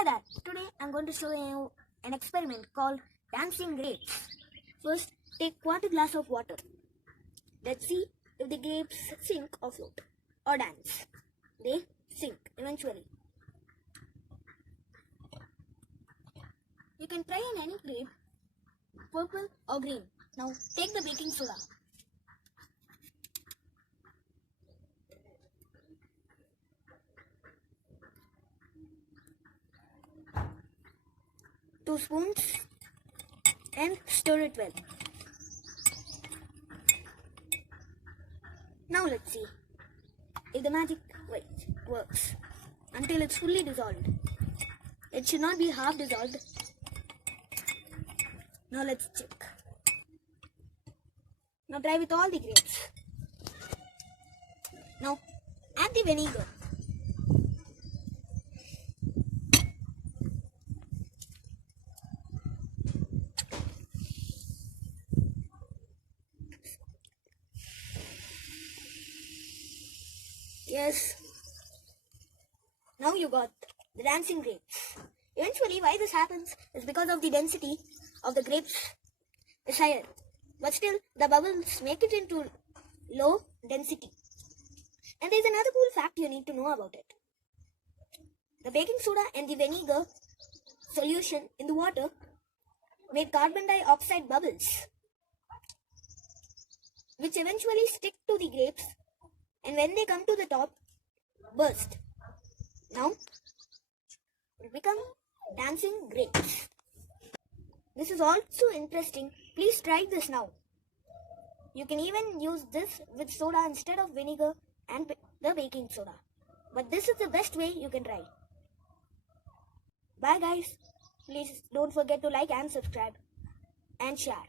Hi there, today I'm going to show you an experiment called dancing grapes. First, take quarter glass of water. Let's see if the grapes sink or float or dance. They sink eventually. You can try on any grape, purple or green. Now take the baking soda. Two spoons and stir it well. Now let's see if the magic works until it's fully dissolved. It should not be half dissolved. Now let's check. Now try with all the grapes. Now add the vinegar. Yes. Now you got the dancing grapes. Eventually, why this happens is because of the density of the grapes is higher. But still, the bubbles make it into low density. And there is another cool fact you need to know about it. The baking soda and the vinegar solution in the water made carbon dioxide bubbles, which eventually stick to the grapes, and when they come to the top, burst. Now, it become dancing grapes. This is also interesting. Please try this now. You can even use this with soda instead of vinegar and the baking soda. But this is the best way you can try. Bye guys. Please don't forget to like and subscribe and share.